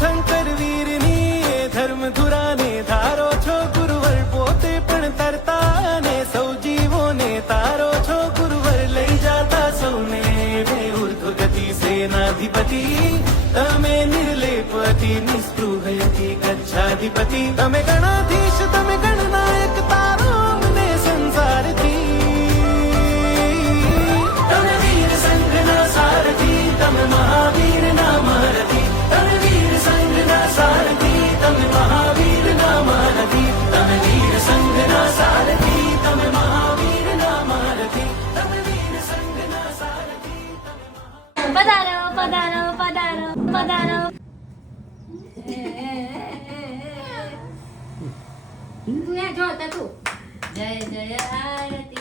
તીર્થંકર વીરની ધર્મ ધુરાને ધારો છો ગુરુવર પોતે પણ તરતા ને સૌ જીવોને તારો છો ગુરુવર લઈ જાતા સૌને ઉર્ધ્વ ગતિ સેનાધિપતિ તમે નિર્લેપતિ નિસ્પૃહયતિ ગચ્છાધિપતિ તમે ગણાધીશ તમે ગણનાયક તારો અમને સંસારથી તમે વીર સંઘના સારથી તમે મહાવીર ના મહારથી તમે વીર સંઘના સારથી તમે મહાવીર ના મહારથી તમે વીર સંઘના સારથી તમે મહાવીર ના મહારથી તમે વીર સંઘના સારથી પધારો પધારો પધારો પધારો. તું જો તું જય જય આરતી